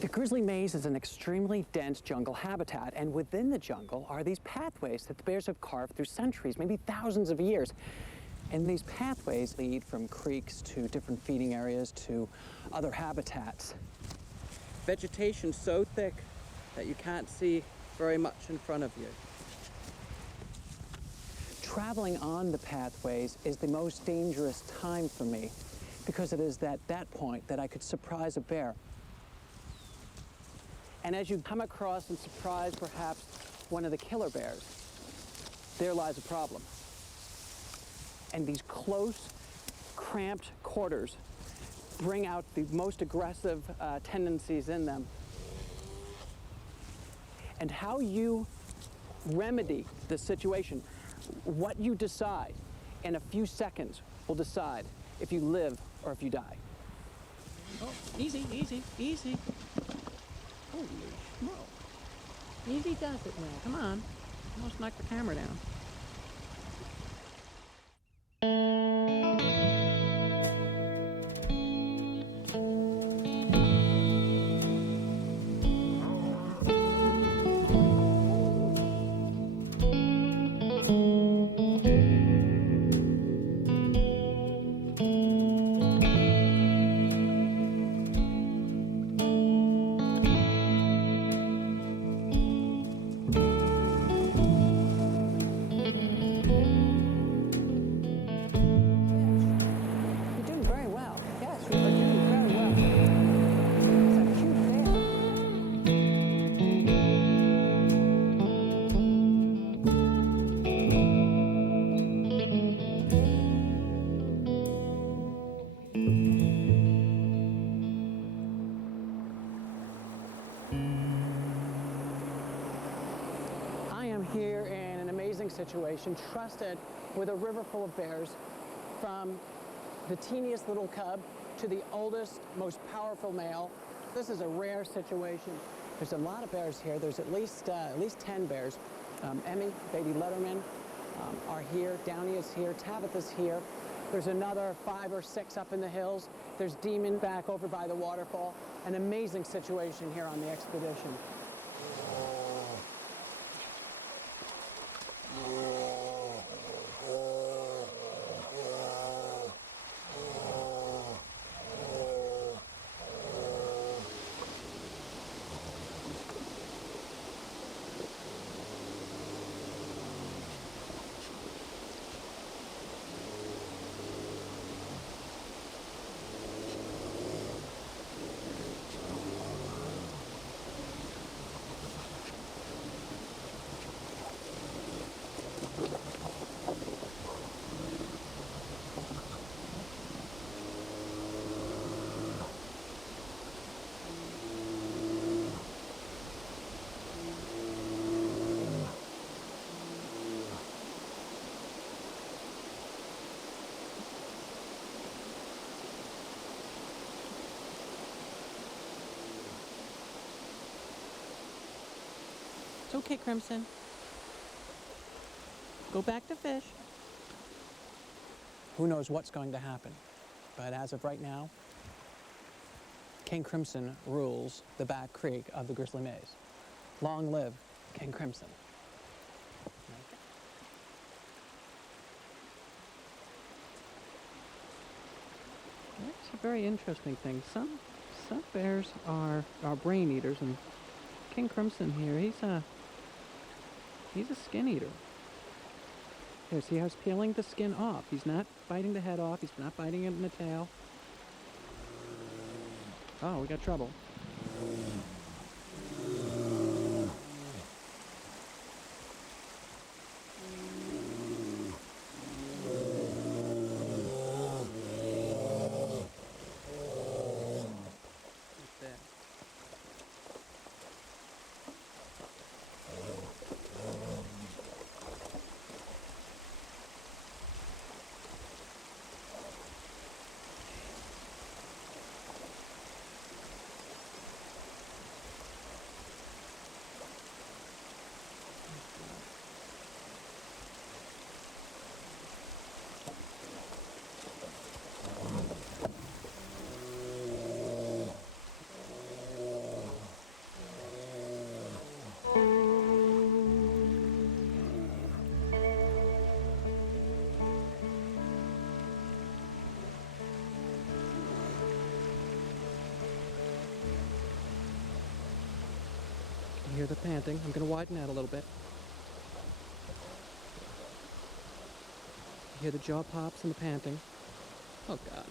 The grizzly maze is an extremely dense jungle habitat, and within the jungle are these pathways that the bears have carved through centuries, maybe thousands of years. And these pathways lead from creeks to different feeding areas to other habitats. Vegetation so thick that you can't see very much in front of you. Traveling on the pathways is the most dangerous time for me because it is at that point that I could surprise a bear. And as you come across and surprise perhaps one of the killer bears, there lies a problem. And these close, cramped quarters bring out the most aggressive tendencies in them. And how you remedy the situation, what you decide in a few seconds will decide if you live or if you die. Oh, easy, easy, easy. Holy smoke. Easy does it, man. Come on. Almost knocked the camera down. Here in an amazing situation, trusted with a river full of bears, from the teeniest little cub to the oldest, most powerful male. This is a rare situation. There's a lot of bears here. There's at least 10 bears. Emmy, baby Letterman are here. Downey is here. Tabitha's here. There's another 5 or 6 up in the hills. There's Demon back over by the waterfall. An amazing situation here on the expedition. It's okay, Crimson. Go back to fish. Who knows what's going to happen, but as of right now, King Crimson rules the back creek of the Grizzly Maze. Long live King Crimson. That's a very interesting thing. Some bears are brain eaters, and King Crimson here, he's a skin eater. Here, see how he's peeling the skin off. He's not biting the head off. He's not biting it in the tail. Oh, we got trouble. hear the panting. I'm going to widen out a little bit. You hear the jaw pops and the panting. Oh, God.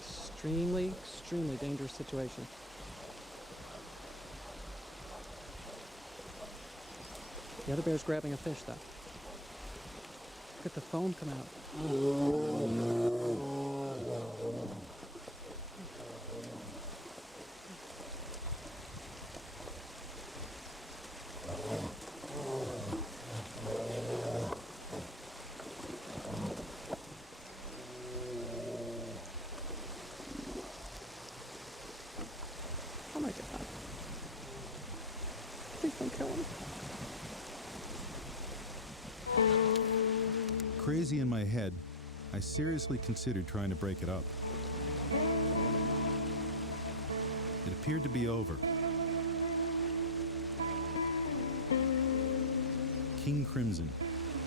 Extremely, extremely dangerous situation. The other bear's grabbing a fish, though. Look at the foam come out. Oh my God. Please don't kill him. Crazy in my head, I seriously considered trying to break it up. It appeared to be over. King Crimson,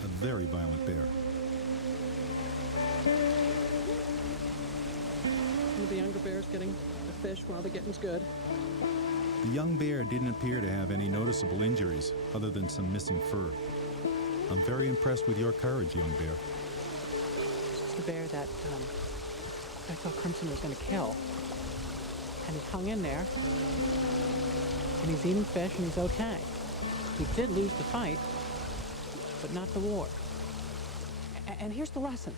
a very violent bear. One of the younger bears getting a fish while the getting's good. The young bear didn't appear to have any noticeable injuries other than some missing fur. I'm very impressed with your courage, young bear. This is the bear that I thought Crimson was going to kill. And he hung in there. And he's eating fish and he's okay. He did lose the fight, but not the war. And here's the lesson,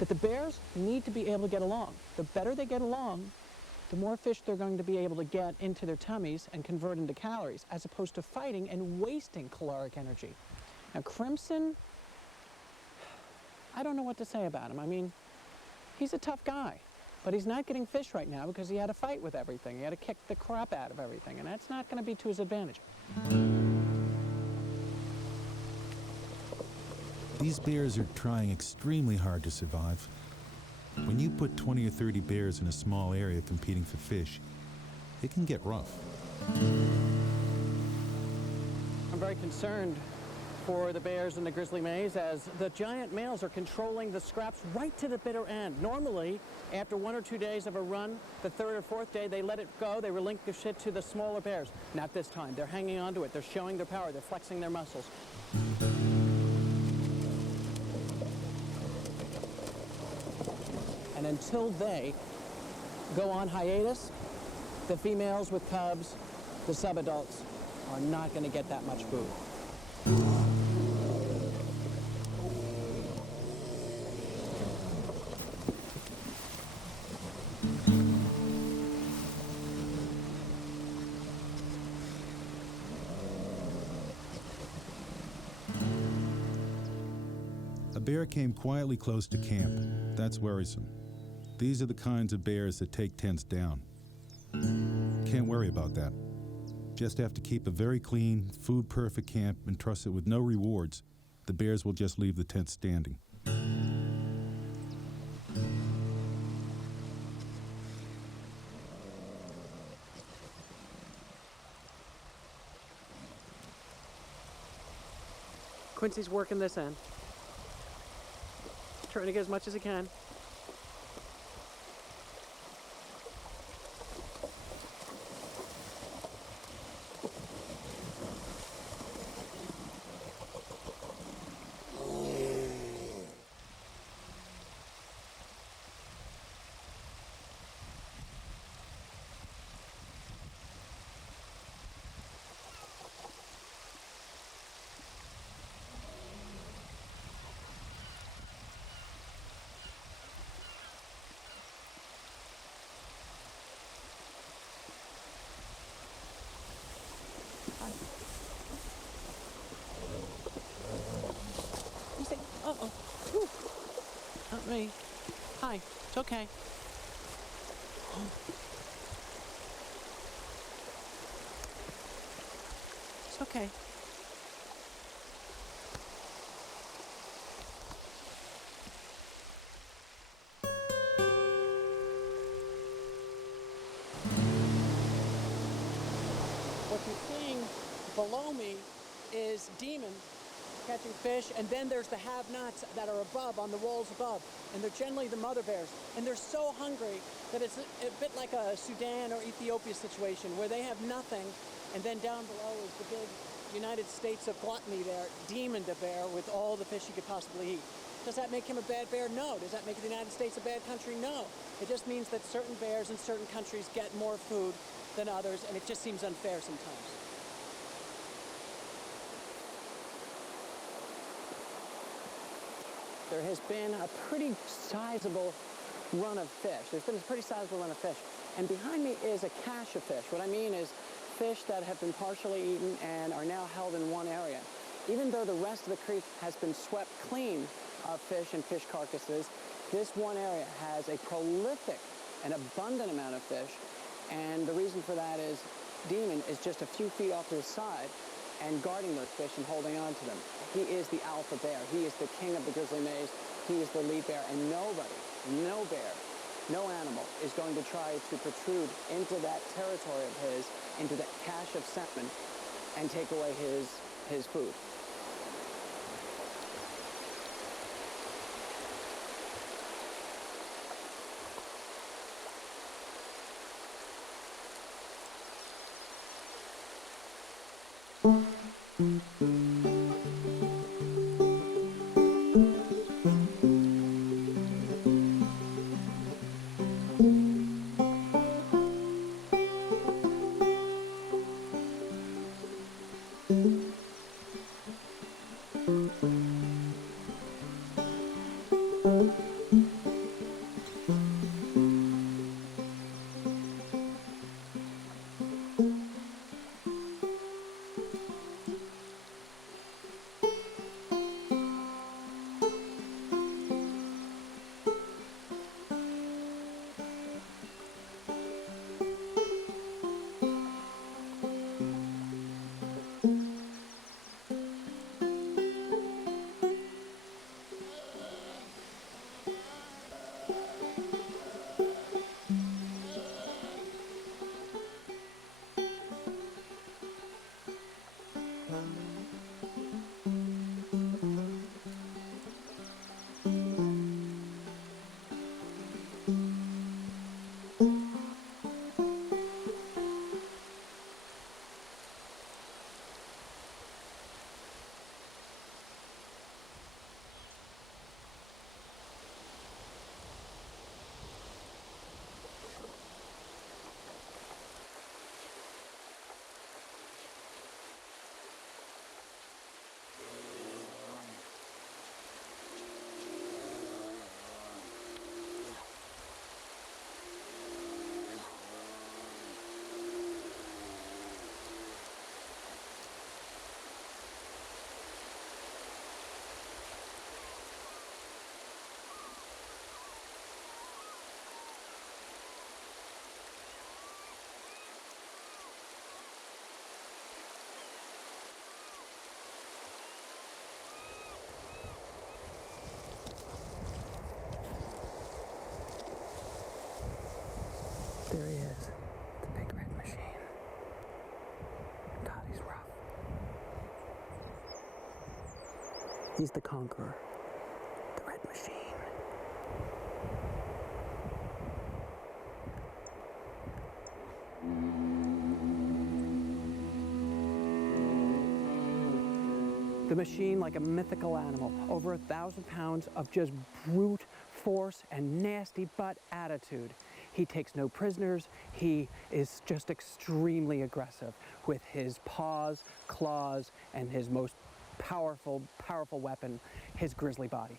that the bears need to be able to get along. The better they get along, the more fish they're going to be able to get into their tummies and convert into calories, as opposed to fighting and wasting caloric energy. Now, Crimson, I don't know what to say about him. I mean, he's a tough guy, but he's not getting fish right now because he had a fight with everything. He had to kick the crap out of everything, and that's not going to be to his advantage. These bears are trying extremely hard to survive. When you put 20 or 30 bears in a small area competing for fish, it can get rough. I'm very concerned for the bears in the grizzly maze, as the giant males are controlling the scraps right to the bitter end. Normally, after 1 or 2 days of a run, the third or fourth day, they let it go, they relinquish it to the smaller bears. Not this time. They're hanging on to it. They're showing their power. They're flexing their muscles. And until they go on hiatus, the females with cubs, the subadults, are not going to get that much food. A bear came quietly close to camp. That's worrisome. These are the kinds of bears that take tents down. Can't worry about that. Just have to keep a very clean, food-perfect camp and trust that with no rewards, the bears will just leave the tent standing. Quincy's working this end. Trying to get as much as he can. Uh-oh. Whew. Not me. Hi. It's okay. It's okay. What you're seeing below me is Demon catching fish, and then there's the have-nots that are above, on the walls above, and they're generally the mother bears, and they're so hungry that it's a bit like a Sudan or Ethiopia situation where they have nothing, and then down below is the big United States of gluttony there, demon to bear with all the fish he could possibly eat. Does that make him a bad bear? No. Does that make the United States a bad country? No. It just means that certain bears in certain countries get more food than others, and it just seems unfair sometimes. There has been a pretty sizable run of fish. There's been a pretty sizable run of fish. And behind me is a cache of fish. What I mean is fish that have been partially eaten and are now held in one area. Even though the rest of the creek has been swept clean of fish and fish carcasses, this one area has a prolific and abundant amount of fish. And the reason for that is Demon is just a few feet off to the side and guarding those fish and holding on to them. He is the alpha bear. He is the king of the grizzly maze. He is the lead bear, and nobody, no bear, no animal is going to try to protrude into that territory of his, into that cache of salmon, and take away his food. There he is, the big red machine. God, he's rough. He's the conqueror, the red machine. The machine, like a mythical animal, over 1,000 pounds of just brute force and nasty butt attitude. He takes no prisoners. He is just extremely aggressive with his paws, claws, and his most powerful weapon, his grizzly body.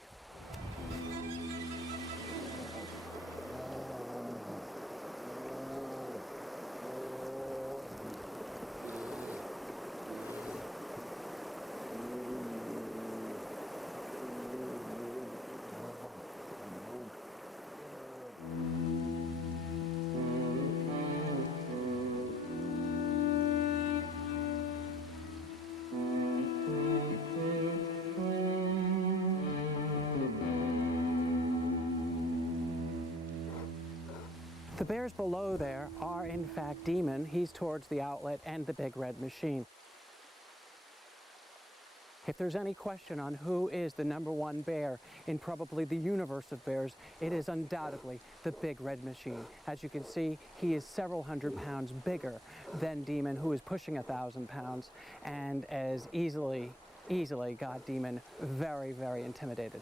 The bears below there are, in fact, Demon. He's towards the outlet, and the big red machine. If there's any question on who is the #1 bear in probably the universe of bears, it is undoubtedly the big red machine. As you can see, he is several hundred pounds bigger than Demon, who is pushing 1,000 pounds, and as easily got Demon very, very intimidated.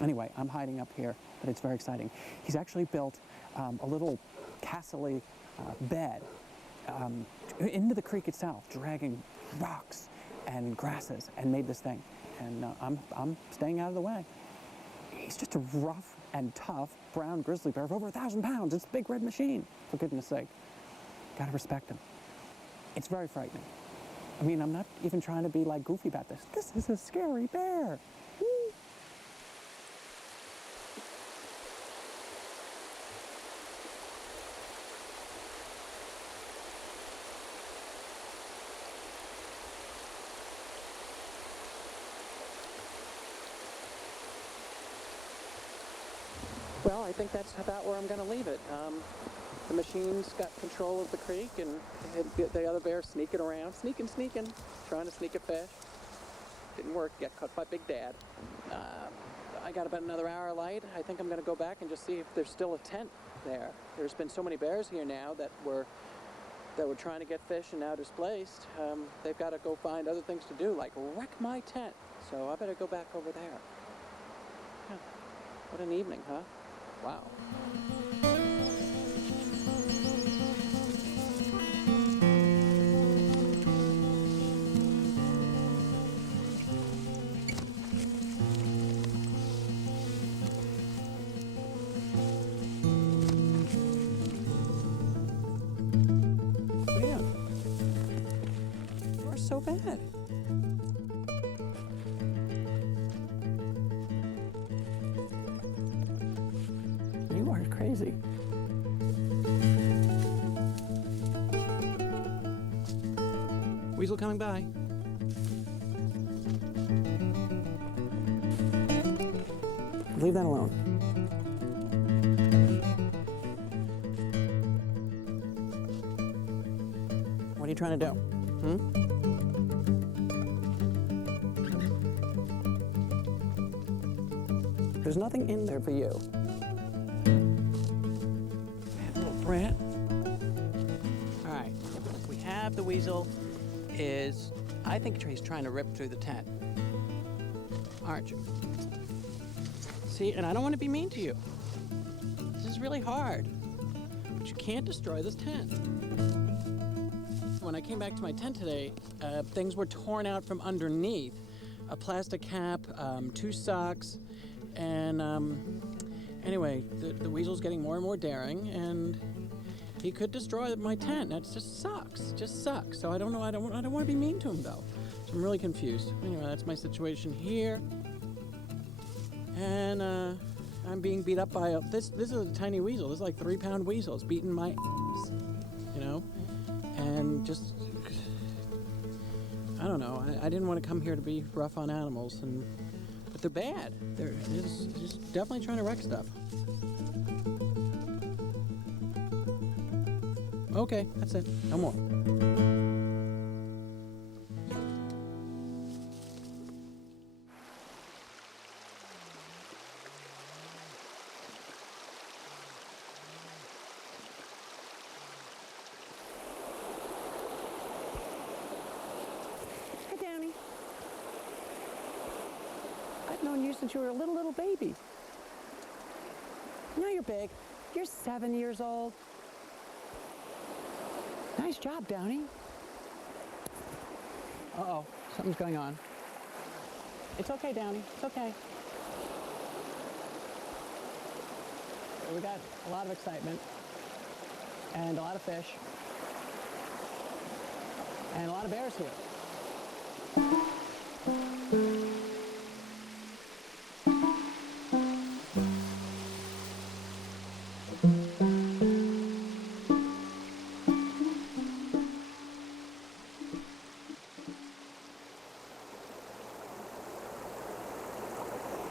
Anyway, I'm hiding up here, but it's very exciting. He's actually built a little castle-y bed into the creek itself, dragging rocks and grasses, and made this thing. And I'm staying out of the way. He's just a rough and tough brown grizzly bear of over 1,000 pounds. It's a big red machine, for goodness sake. Gotta respect him. It's very frightening. I mean, I'm not even trying to be like goofy about this. This is a scary bear. Woo. Well, I think that's about where I'm going to leave it. The machine's got control of the creek, and the other bear sneaking around, sneaking, trying to sneak a fish. Didn't work, got caught by Big Dad. I got about another hour of light. I think I'm going to go back and just see if there's still a tent there. There's been so many bears here now that were trying to get fish and now displaced. They've got to go find other things to do, like wreck my tent. So I better go back over there. Yeah. What an evening, huh? Wow. Man, you are so bad. You are crazy. Weasel coming by. Leave that alone. What are you trying to do? There's nothing in there for you. Little brat. All right, we have the weasel. I think he's trying to rip through the tent. Aren't you? See, and I don't want to be mean to you. This is really hard. But you can't destroy this tent. When I came back to my tent today, things were torn out from underneath. A plastic cap, 2 socks, and anyway, the weasel's getting more and more daring, and he could destroy my tent. That just sucks. So I don't know. I don't want to be mean to him though. So I'm really confused. Anyway, that's my situation here. And I'm being beat up by this is a tiny weasel. This is like 3-pound weasel. It's beating my ass, you know. And just I don't know. I didn't want to come here to be rough on animals, but they're bad. They're just definitely trying to wreck stuff. Okay, that's it. No more. Hi, Downey. I've known you since you were a little baby. Now you're big. You're 7 years old. Nice job, Downey. Uh-oh, something's going on. It's okay, Downey, it's okay. We got a lot of excitement, and a lot of fish, and a lot of bears here.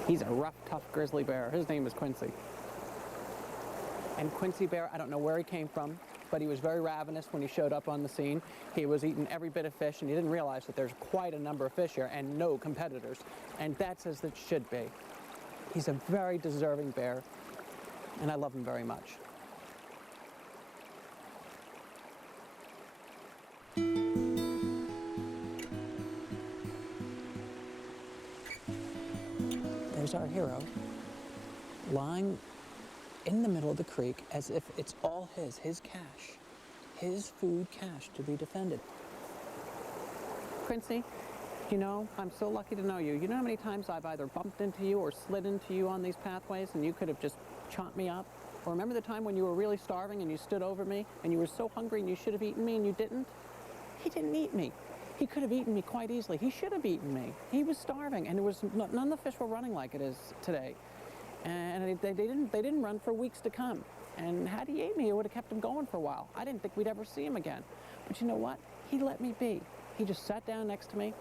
He's a rough, tough grizzly bear. His name is Quincy. And Quincy bear, I don't know where he came from. but he was very ravenous when he showed up on the scene. He was eating every bit of fish, and he didn't realize that there's quite a number of fish here and no competitors, and that's as it should be. He's a very deserving bear, and I love him very much. There's our hero, lying in the middle of the creek as if it's all his cache, his food cache to be defended. Quincy, you know, I'm so lucky to know you. You know how many times I've either bumped into you or slid into you on these pathways and you could have just chomped me up? Or remember the time when you were really starving and you stood over me and you were so hungry and you should have eaten me and you didn't? He didn't eat me. He could have eaten me quite easily. He should have eaten me. He was starving, and none of the fish were running like it is today. And they didn't run for weeks to come. And had he ate me, it would have kept him going for a while. I didn't think we'd ever see him again. But you know what? He let me be. He just sat down next to me,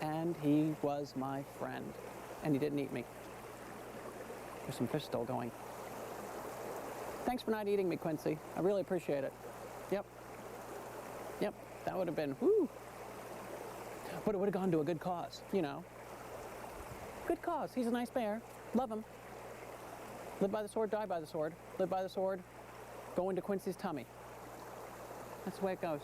and he was my friend. And he didn't eat me. There's some fish still going. Thanks for not eating me, Quincy. I really appreciate it. Yep. Yep, that would have been, whoo. But it would have gone to a good cause, you know. Good cause. He's a nice bear. Love him. Live by the sword, die by the sword. Live by the sword, go into Quincy's tummy. That's the way it goes.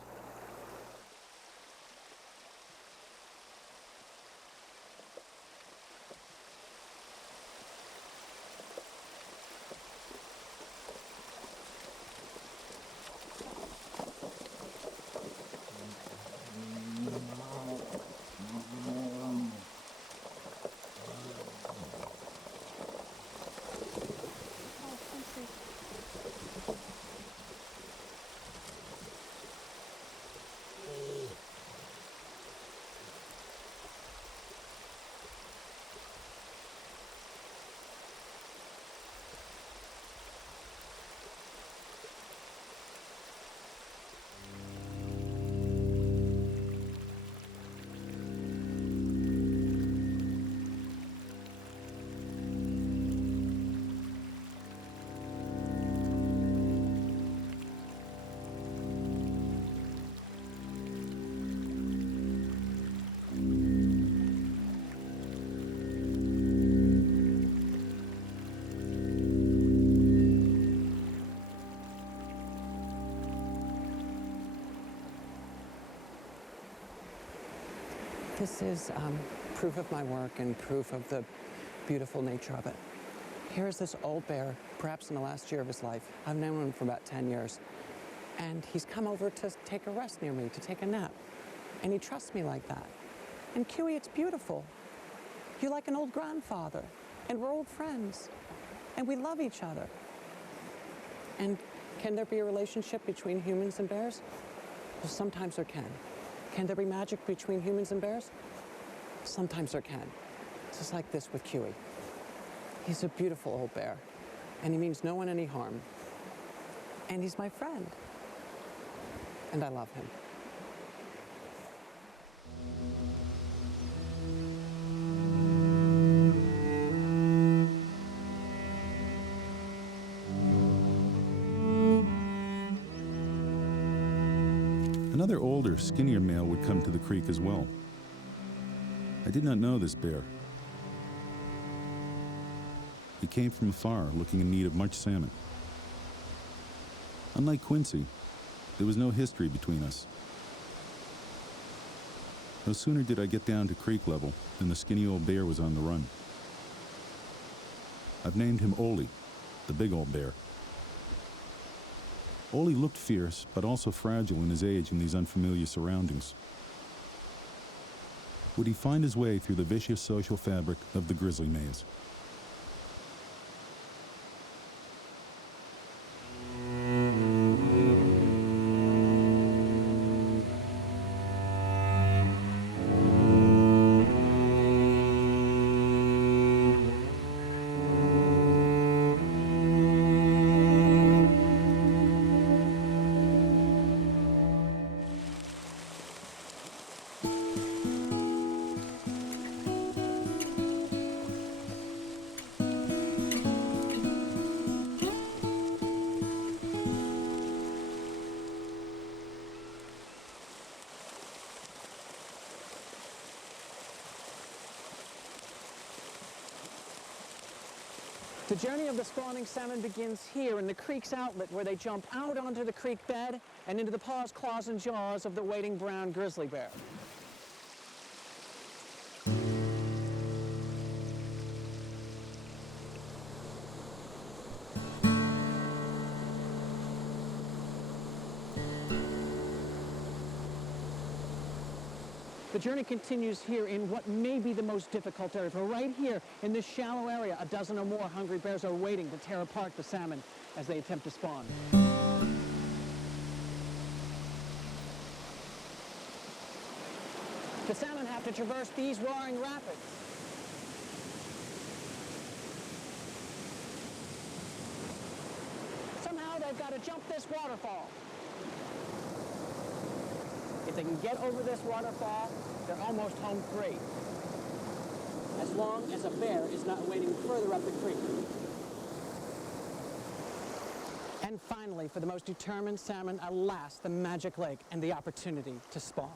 This is proof of my work and proof of the beautiful nature of it. Here's this old bear, perhaps in the last year of his life. I've known him for about 10 years. And he's come over to take a rest near me, to take a nap. And he trusts me like that. And Huey, it's beautiful. You're like an old grandfather. And we're old friends. And we love each other. And can there be a relationship between humans and bears? Well, sometimes there can. Can there be magic between humans and bears? Sometimes there can. Just like this with Huey. He's a beautiful old bear, and he means no one any harm. And he's my friend, and I love him. Another older, skinnier male would come to the creek as well. I did not know this bear. He came from afar, looking in need of much salmon. Unlike Quincy, there was no history between us. No sooner did I get down to creek level than the skinny old bear was on the run. I've named him Ollie, the big old bear. Ollie looked fierce, but also fragile in his age in these unfamiliar surroundings. Would he find his way through the vicious social fabric of the grizzly maze? The journey of the spawning salmon begins here in the creek's outlet, where they jump out onto the creek bed and into the paws, claws, and jaws of the waiting brown grizzly bear. The journey continues here in what may be the most difficult area. For right here in this shallow area, a dozen or more hungry bears are waiting to tear apart the salmon as they attempt to spawn. The salmon have to traverse these roaring rapids. Somehow they've got to jump this waterfall. If they can get over this waterfall, they're almost home free, as long as a bear is not waiting further up the creek. And finally, for the most determined salmon, alas, the magic lake and the opportunity to spawn.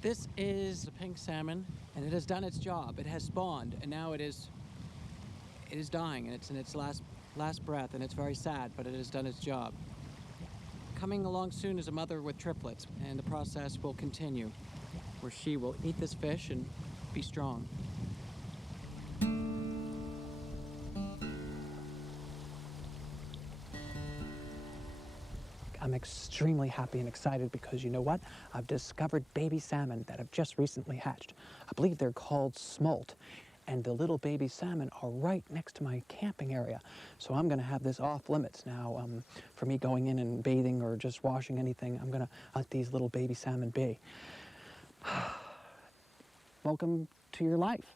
This is a pink salmon, and it has done its job. It has spawned, and now it is dying, and it's in its last breath, and it's very sad, but it has done its job. Coming along soon is a mother with triplets, and the process will continue, where she will eat this fish and be strong. I'm extremely happy and excited because you know what? I've discovered baby salmon that have just recently hatched. I believe they're called smolt. And the little baby salmon are right next to my camping area. So I'm gonna have this off limits now for me going in and bathing or just washing anything. I'm gonna let these little baby salmon be. Welcome to your life.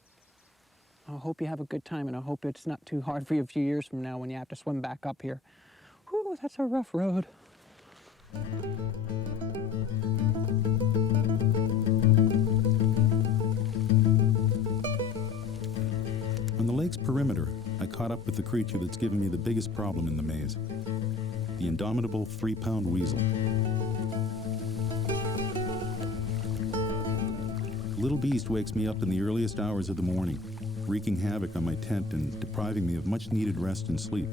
I hope you have a good time, and I hope it's not too hard for you a few years from now when you have to swim back up here. Whew, that's a rough road. On the lake's perimeter, I caught up with the creature that's given me the biggest problem in the maze, the indomitable 3-pound weasel. The little beast wakes me up in the earliest hours of the morning, wreaking havoc on my tent and depriving me of much-needed rest and sleep.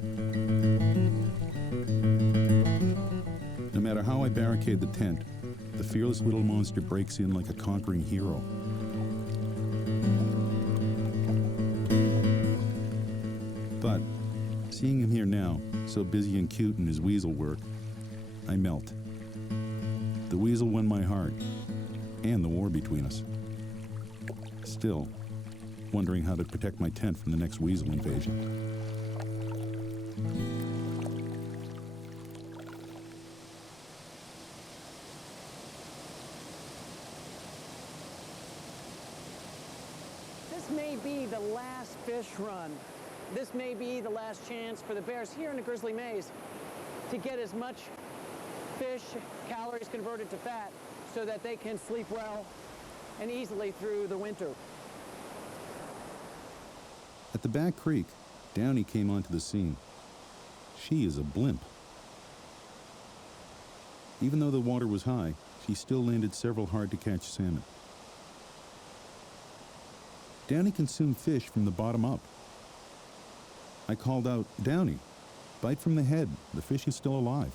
No matter how I barricade the tent, the fearless little monster breaks in like a conquering hero. But, seeing him here now, so busy and cute in his weasel work, I melt. The weasel won my heart, and the war between us. Still, wondering how to protect my tent from the next weasel invasion. This may be the last fish run. This may be the last chance for the bears here in the Grizzly Maze to get as much fish, calories converted to fat, so that they can sleep well and easily through the winter. At the back creek, Downey came onto the scene. She is a blimp. Even though the water was high, she still landed several hard-to-catch salmon. Downey consumed fish from the bottom up. I called out, "Downey, bite from the head. The fish is still alive."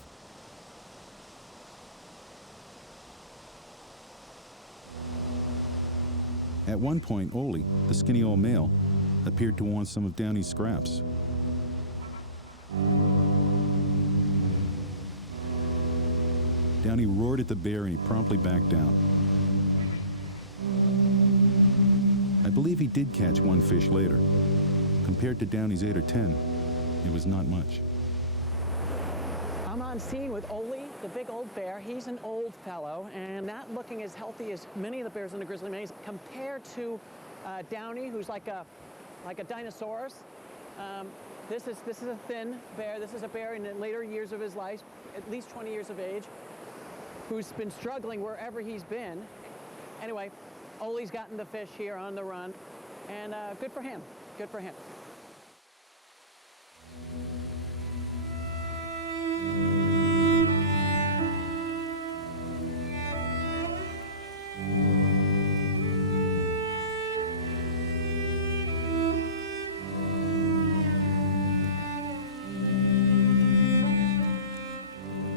At one point, Ollie, the skinny old male, appeared to want some of Downey's scraps. Downey roared at the bear and he promptly backed down. I believe he did catch one fish later. Compared to Downey's 8 or 10, it was not much. I'm on scene with Ollie, the big old bear. He's an old fellow and not looking as healthy as many of the bears in the Grizzly Maze, compared to Downey, who's like a dinosaurus. This is a thin bear. This is a bear in the later years of his life, at least 20 years of age, who's been struggling wherever he's been. Anyway, Ollie's gotten the fish here on the run, and good for him. Good for him.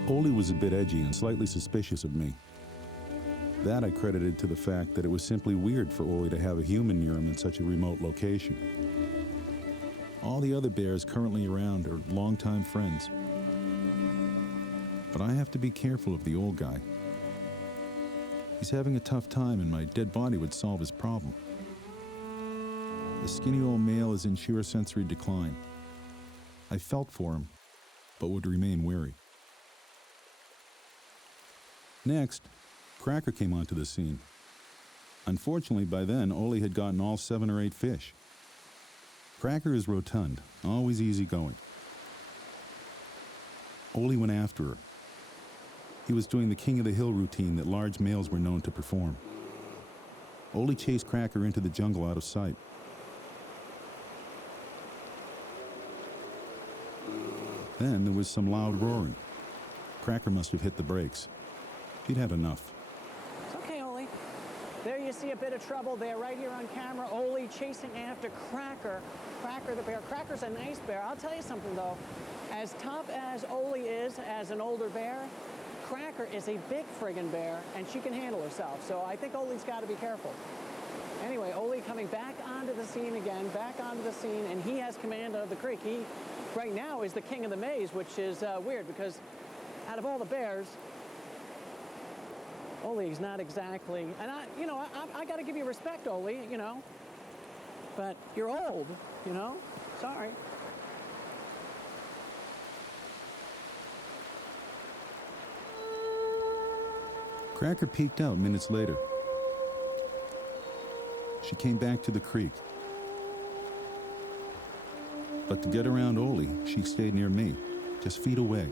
Ollie was a bit edgy and slightly suspicious of me. That I credited to the fact that it was simply weird for Ollie to have a human near him in such a remote location. All the other bears currently around are longtime friends. But I have to be careful of the old guy. He's having a tough time, and my dead body would solve his problem. The skinny old male is in sheer sensory decline. I felt for him, but would remain wary. Next, Cracker came onto the scene. Unfortunately, by then, Ollie had gotten all 7 or 8 fish. Cracker is rotund, always easygoing. Ollie went after her. He was doing the king of the hill routine that large males were known to perform. Ollie chased Cracker into the jungle out of sight. Then there was some loud roaring. Cracker must have hit the brakes. She'd had enough. It's okay, Ollie. There you see a bit of trouble there, right here on camera. Ollie chasing after Cracker. Cracker the bear. Cracker's a nice bear. I'll tell you something, though. As tough as Ollie is as an older bear, Cracker is a big friggin' bear, and she can handle herself. So I think Ollie's got to be careful. Anyway, Ollie coming back onto the scene again, and he has command of the creek. He, right now, is the king of the maze, which is weird because out of all the bears, Ollie's not exactly, and I got to give you respect, Ollie, but you're old, sorry. Cracker peeked out minutes later. She came back to the creek. But to get around Ollie, she stayed near me, just feet away.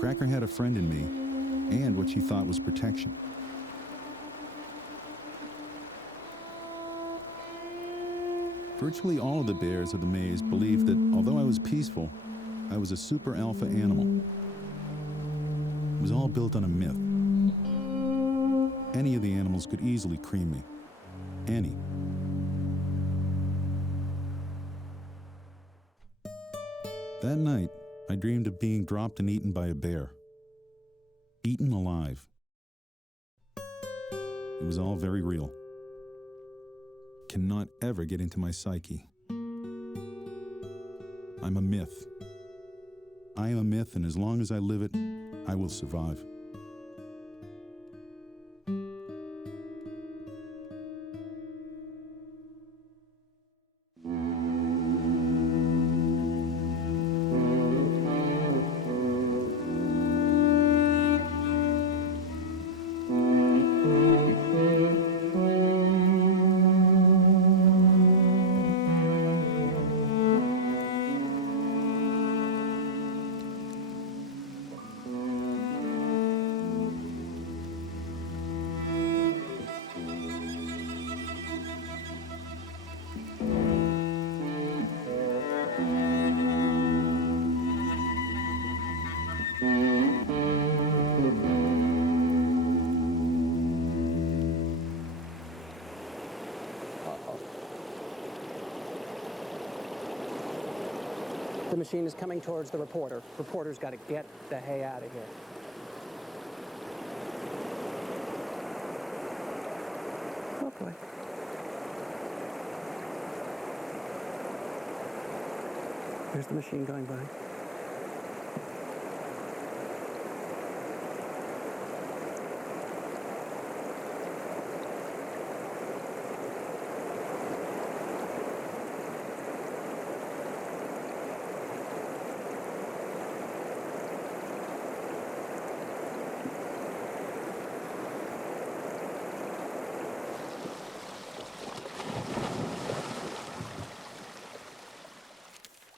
Cracker had a friend in me, and what she thought was protection. Virtually all of the bears of the maze believed that although I was peaceful, I was a super alpha animal. It was all built on a myth. Any of the animals could easily cream me. Any. That night, I dreamed of being dropped and eaten by a bear. Eaten alive. It was all very real. Cannot ever get into my psyche. I'm a myth. I am a myth, and as long as I live it, I will survive. The machine is coming towards the reporter. Reporter's got to get the hay out of here. Oh boy. There's the machine going by.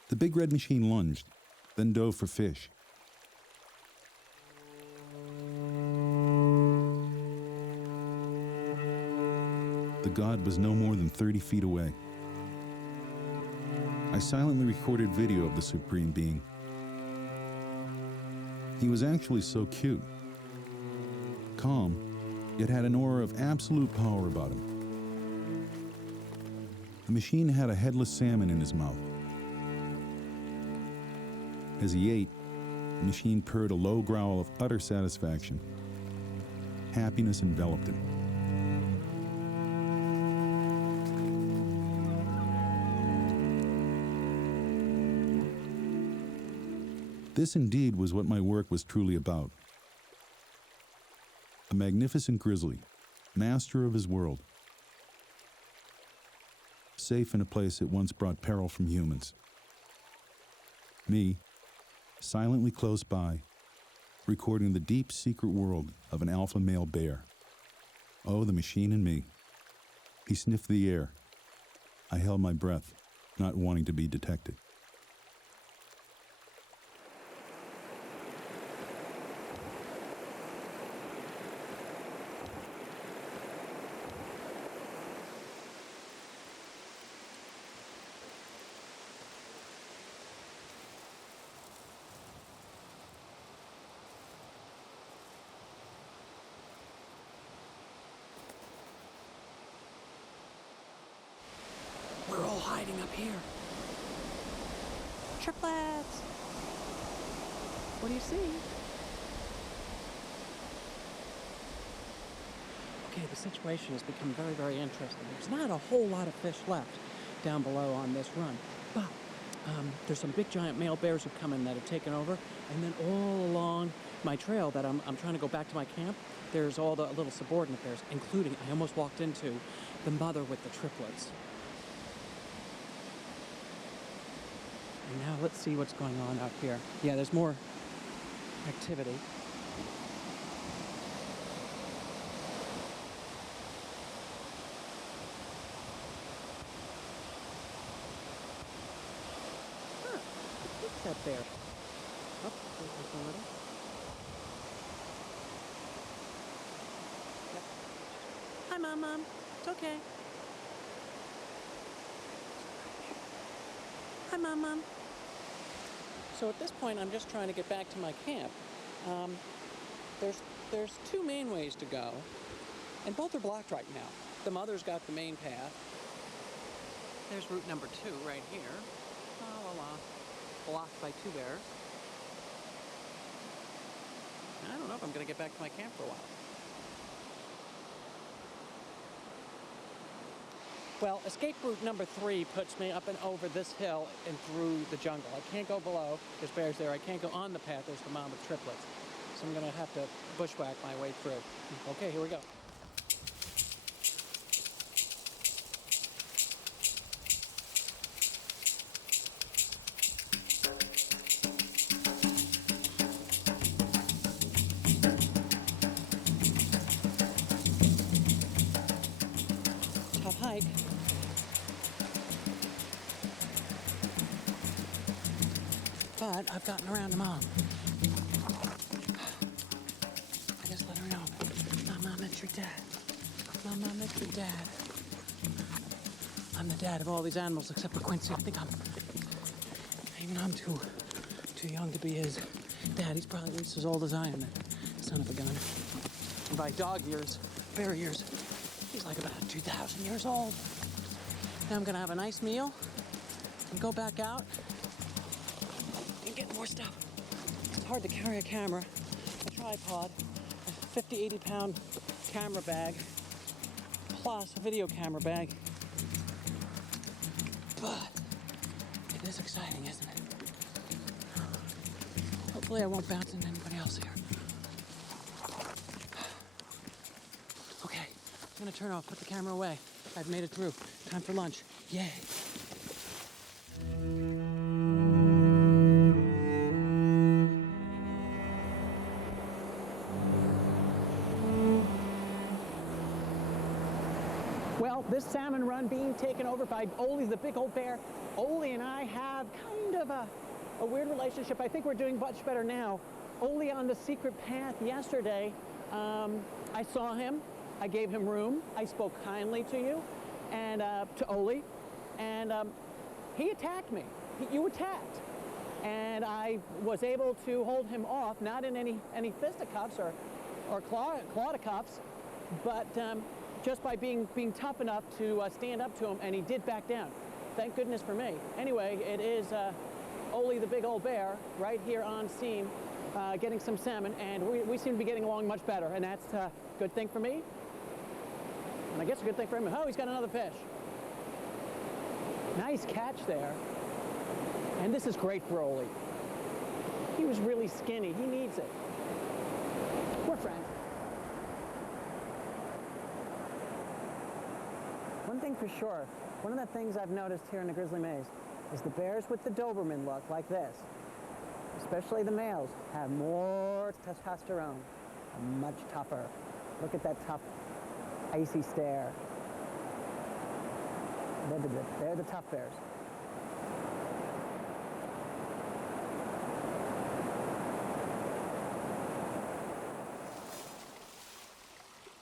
The big red machine lunged, then dove for fish. The god was no more than 30 feet away. I silently recorded video of the supreme being. He was actually so cute. Calm, yet had an aura of absolute power about him. The machine had a headless salmon in his mouth. As he ate, The machine purred a low growl of utter satisfaction. Happiness enveloped it. This indeed was what my work was truly about. A magnificent grizzly, master of his world, safe in a place that once brought peril from humans. Me, silently close by, recording the deep secret world of an alpha male bear. Oh, the machine and me. He sniffed the air. I held my breath, not wanting to be detected. We're all hiding up here. Triplets! What do you see? Okay, the situation has become very, very interesting. There's not a whole lot of fish left down below on this run, but there's some big giant male bears who've come in that have taken over, and then all along my trail that I'm trying to go back to my camp, there's all the little subordinate bears, including, I almost walked into the mother with the triplets. And now let's see what's going on out here. Yeah, there's more activity. Huh, what's that there? Oh, there's one little. Yep. Hi, Mom. It's okay. Hi, Mom. So at this point, I'm just trying to get back to my camp. There's two main ways to go, and both are blocked right now. The mother's got the main path. There's route number 2 right here. Blocked by 2 bears. I don't know if I'm going to get back to my camp for a while. Well, escape route number 3 puts me up and over this hill and through the jungle. I can't go below. There's bears there. I can't go on the path. There's the mom with triplets. So I'm going to have to bushwhack my way through. Okay, here we go. Tough hike. But I've gotten around them all. I just let her know. Mama, I met your dad. Mama, I met your dad. I'm the dad of all these animals except for Quincy. I think even I'm too young to be his dad. He's probably at least as old as I am, that son of a gun. And by dog years, bear years, he's like about 2,000 years old. Now I'm gonna have a nice meal and go back out and get more stuff. It's hard to carry a camera, a tripod, a 50, 80-pound camera bag, plus a video camera bag. But it is exciting, isn't it? Hopefully I won't bounce into anybody else here. Okay, I'm gonna turn off, put the camera away. I've made it through. Time for lunch. Yay. Well, this salmon run being taken over by Ollie, the big old bear. Ollie and I have kind of a weird relationship. I think we're doing much better now. Ollie on the secret path yesterday, I saw him. I gave him room. I spoke kindly to you and to Ollie, and he attacked me. You attacked. And I was able to hold him off, not in any fisticuffs or clawdicuffs, but just by being tough enough to stand up to him, and he did back down. Thank goodness for me. Anyway, it is Ollie, the big old bear, right here on scene, getting some salmon, and we seem to be getting along much better, and that's a good thing for me, and I guess a good thing for him. Oh, he's got another fish. Nice catch there. And this is great for Ollie. He was really skinny. He needs it. We're friends. One thing for sure, one of the things I've noticed here in the Grizzly Maze is the bears with the Doberman look like this, especially the males, have more testosterone, much tougher. Look at that tough, icy stare. They're the tough bears.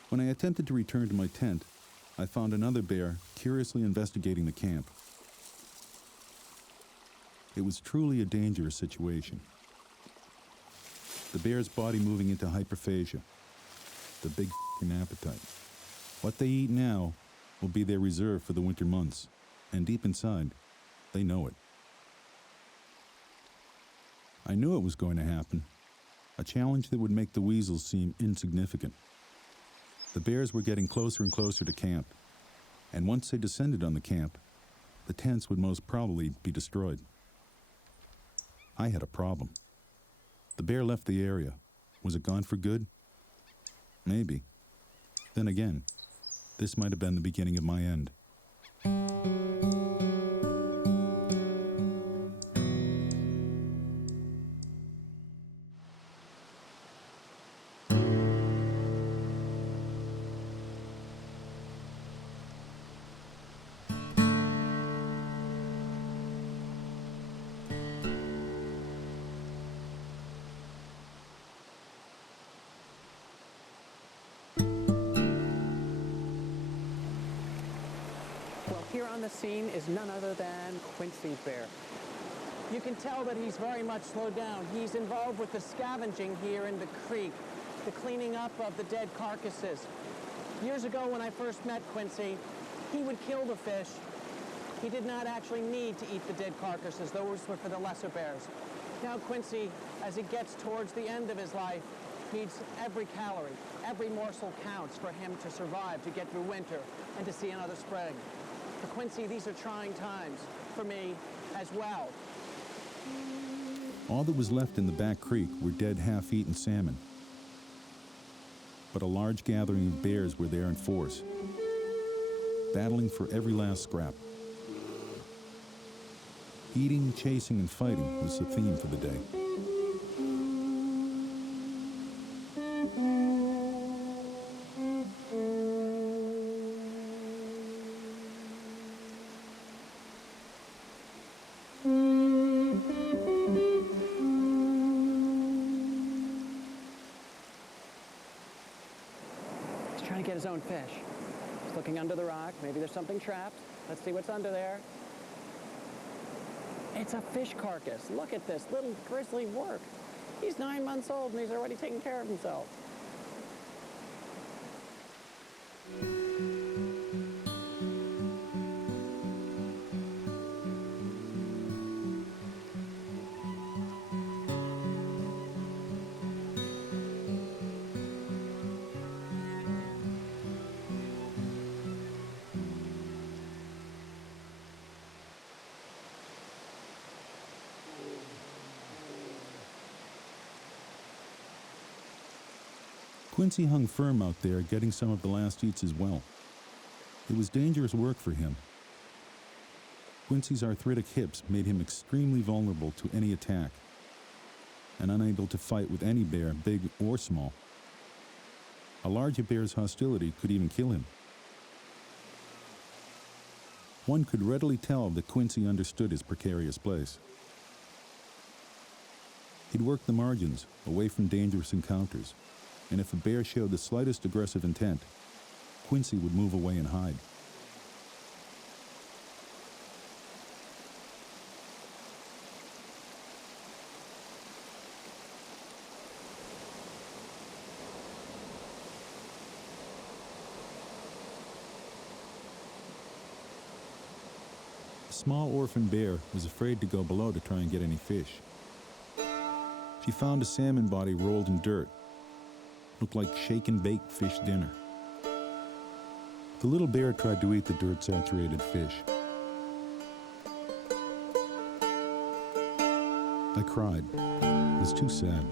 When I attempted to return to my tent, I found another bear curiously investigating the camp. It was truly a dangerous situation. The bear's body moving into hyperphagia, the big appetite. What they eat now will be their reserve for the winter months, and deep inside, they know it. I knew it was going to happen, a challenge that would make the weasels seem insignificant. The bears were getting closer and closer to camp, and once they descended on the camp, the tents would most probably be destroyed. I had a problem. The bear left the area. Was it gone for good? Maybe. Then again, this might have been the beginning of my end. Here on the scene is none other than Quincy bear. You can tell that he's very much slowed down. He's involved with the scavenging here in the creek, the cleaning up of the dead carcasses. Years ago when I first met Quincy, he would kill the fish. He did not actually need to eat the dead carcasses. Those were for the lesser bears. Now Quincy, as he gets towards the end of his life, needs every calorie. Every morsel counts for him to survive, to get through winter, and to see another spring. For Quincy, these are trying times, for me as well. All that was left in the back creek were dead half-eaten salmon. But a large gathering of bears were there in force, battling for every last scrap. Eating, chasing, and fighting was the theme for the day. Trying to get his own fish. He's looking under the rock. Maybe there's something trapped. Let's see what's under there. It's a fish carcass. Look at this little grizzly work. He's 9 months old and he's already taking care of himself. Quincy hung firm out there, getting some of the last eats as well. It was dangerous work for him. Quincy's arthritic hips made him extremely vulnerable to any attack, and unable to fight with any bear, big or small. A larger bear's hostility could even kill him. One could readily tell that Quincy understood his precarious place. He'd work the margins, away from dangerous encounters, and if a bear showed the slightest aggressive intent, Quincy would move away and hide. small orphan bear was afraid to go below to try and get any fish. She found a salmon body rolled in dirt. Looked like shake-and-bake fish dinner. The little bear tried to eat the dirt-saturated fish. I cried. It was too sad.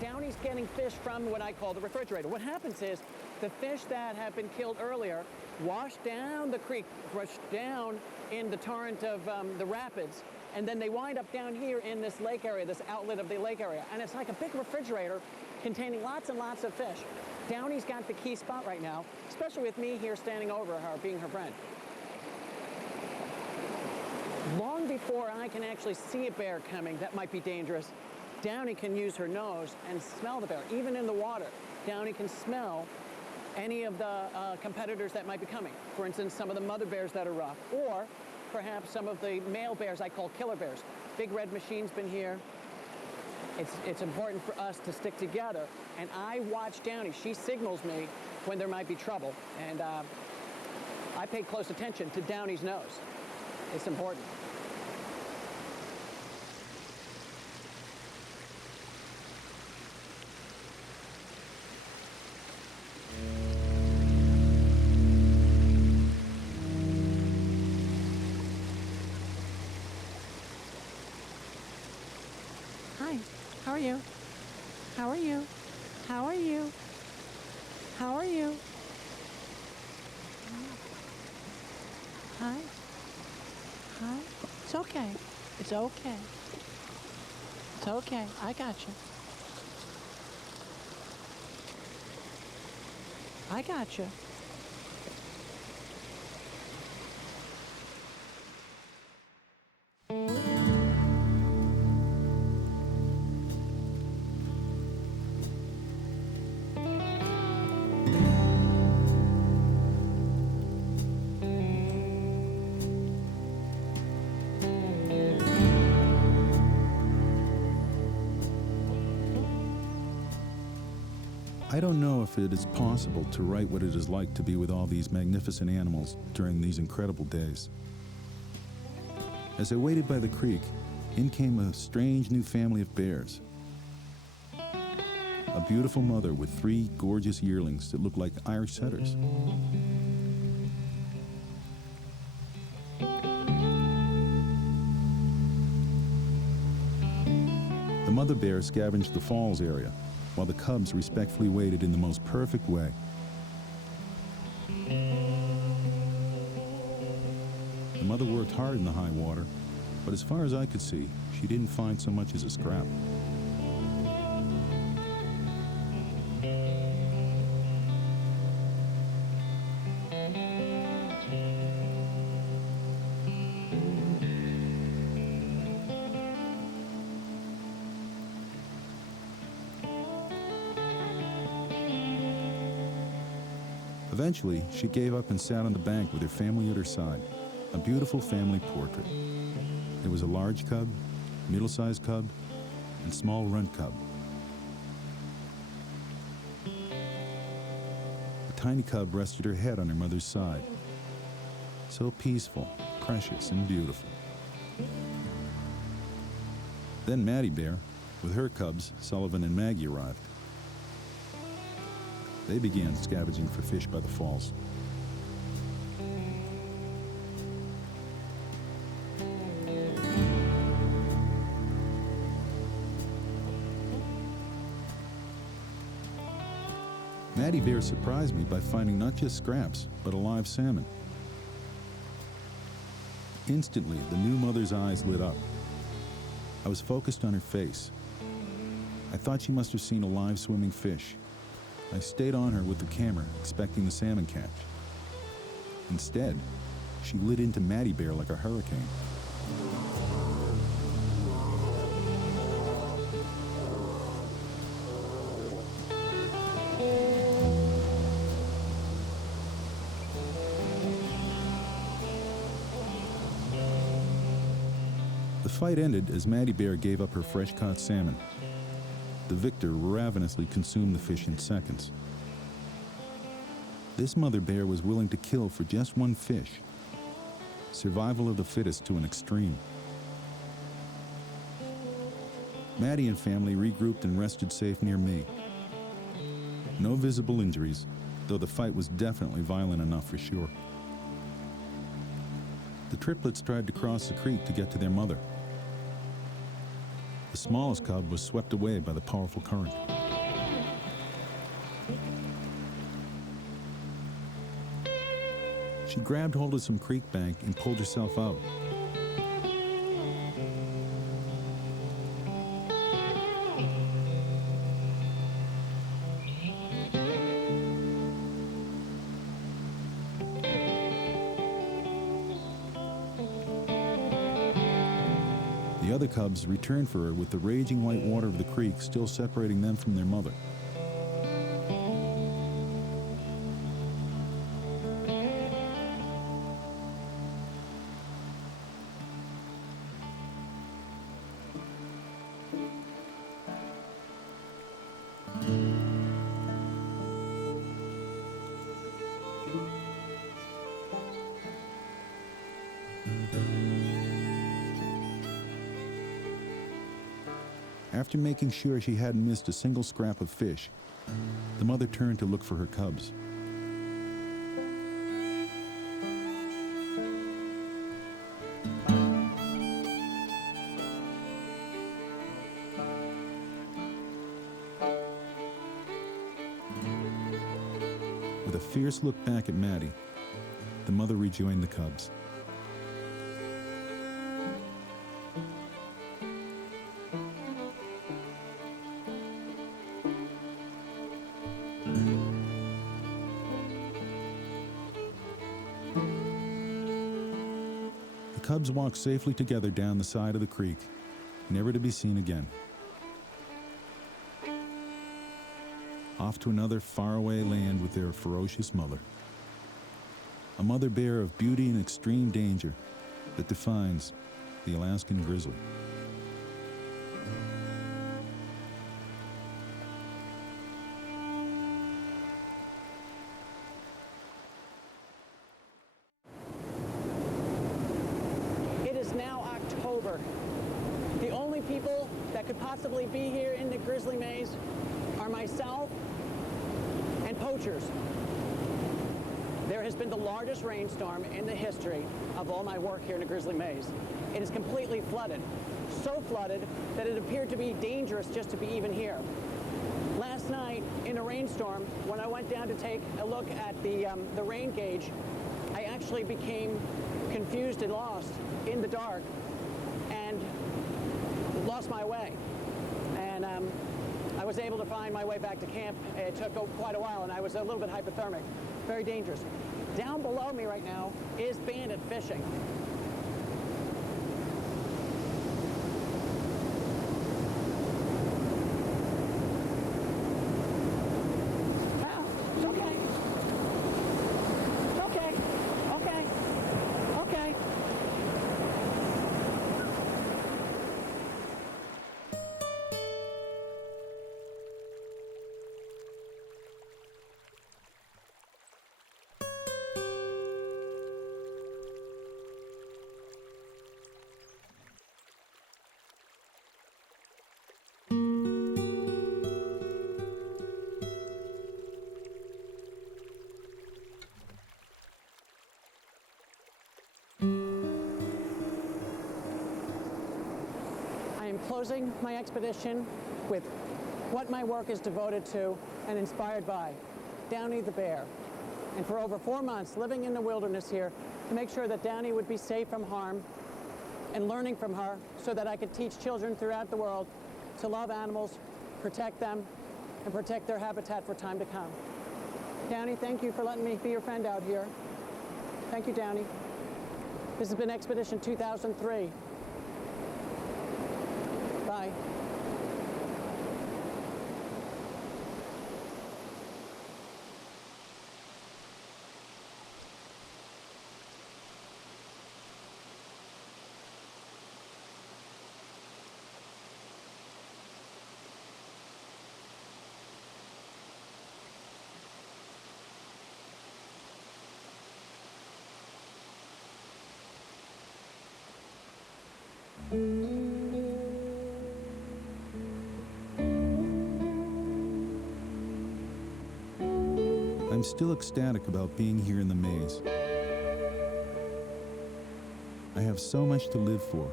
Downey's getting fish from what I call the refrigerator. What happens is the fish that have been killed earlier wash down the creek, rush down in the torrent of the rapids, and then they wind up down here in this lake area, this outlet of the lake area. And it's like a big refrigerator containing lots and lots of fish. Downey's got the key spot right now, especially with me here standing over her, being her friend. Long before I can actually see a bear coming that might be dangerous, Downey can use her nose and smell the bear. Even in the water, Downey can smell any of the competitors that might be coming. For instance, some of the mother bears that are rough, or perhaps some of the male bears I call killer bears. Big Red Machine's been here. It's important for us to stick together. And I watch Downey. She signals me when there might be trouble. And I pay close attention to Downey's nose. It's important. Hi, how are you? How are you? How are you? How are you? Hi. Hi. It's okay. It's okay. It's okay. I got you. I got you. I don't know if it is possible to write what it is like to be with all these magnificent animals during these incredible days. As I waited by the creek, in came a strange new family of bears. A beautiful mother with 3 gorgeous yearlings that looked like Irish setters. The mother bear scavenged the falls area, while the cubs respectfully waited in the most perfect way. The mother worked hard in the high water, but as far as I could see, she didn't find so much as a scrap. Eventually, she gave up and sat on the bank with her family at her side, a beautiful family portrait. There was a large cub, middle-sized cub, and small runt cub. The tiny cub rested her head on her mother's side. So peaceful, precious, and beautiful. Then Maddie Bear, with her cubs, Sullivan and Maggie, arrived. They began scavenging for fish by the falls. Maddie Bear surprised me by finding not just scraps, but a live salmon. Instantly, the new mother's eyes lit up. I was focused on her face. I thought she must have seen a live swimming fish. I stayed on her with the camera, expecting the salmon catch. Instead, she lit into Maddie Bear like a hurricane. The fight ended as Maddie Bear gave up her fresh-caught salmon. The victor ravenously consumed the fish in seconds. This mother bear was willing to kill for just one fish. Survival of the fittest to an extreme. Maddie and family regrouped and rested safe near me. No visible injuries, though the fight was definitely violent enough for sure. The triplets tried to cross the creek to get to their mother. The smallest cub was swept away by the powerful current. She grabbed hold of some creek bank and pulled herself out. The other cubs returned for her with the raging white water of the creek still separating them from their mother. After making sure she hadn't missed a single scrap of fish, the mother turned to look for her cubs. With a fierce look back at Maddie, the mother rejoined the cubs. The cubs walked safely together down the side of the creek, never to be seen again. Off to another faraway land with their ferocious mother. A mother bear of beauty and extreme danger that defines the Alaskan grizzly. It is now October. The only people that could possibly be here in the Grizzly Maze are myself and poachers. There has been the largest rainstorm in the history of all my work here in the Grizzly Maze. It is completely flooded. So flooded that it appeared to be dangerous just to be even here. Last night in a rainstorm, when I went down to take a look at the rain gauge, I actually became confused and lost in the dark and lost my way. And I was able to find my way back to camp. It took quite a while, and I was a little bit hypothermic. Very dangerous. Down below me right now is bandit fishing. Well, it's okay. It's okay. Okay. Okay. closing my expedition with what my work is devoted to and inspired by, Downey the bear. And for over 4 months, living in the wilderness here to make sure that Downey would be safe from harm and learning from her so that I could teach children throughout the world to love animals, protect them, and protect their habitat for time to come. Downey, thank you for letting me be your friend out here. Thank you, Downey. This has been Expedition 2003. Bye. I'm still ecstatic about being here in the maze. I have so much to live for.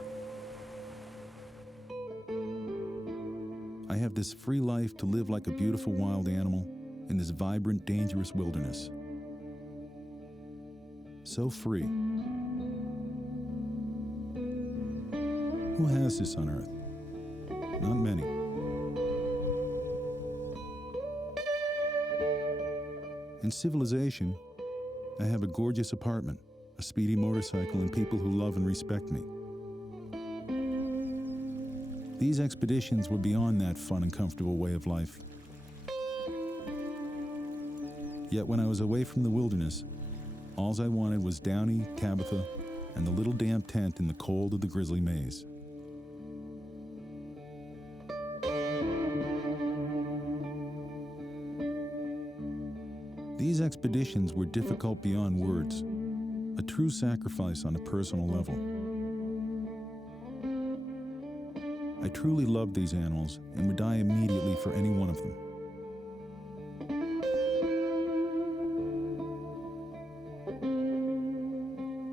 I have this free life to live like a beautiful wild animal in this vibrant, dangerous wilderness. So free. Who has this on Earth? Not many. In civilization, I have a gorgeous apartment, a speedy motorcycle, and people who love and respect me. These expeditions were beyond that fun and comfortable way of life. Yet when I was away from the wilderness, all I wanted was Downey, Tabitha, and the little damp tent in the cold of the Grizzly Maze. These expeditions were difficult beyond words, a true sacrifice on a personal level. I truly loved these animals and would die immediately for any one of them.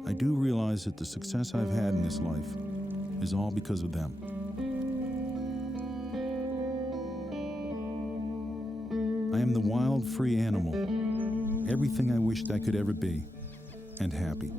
I do realize that the success I've had in this life is all because of them. I am the wild, free animal, everything I wished I could ever be, and happy.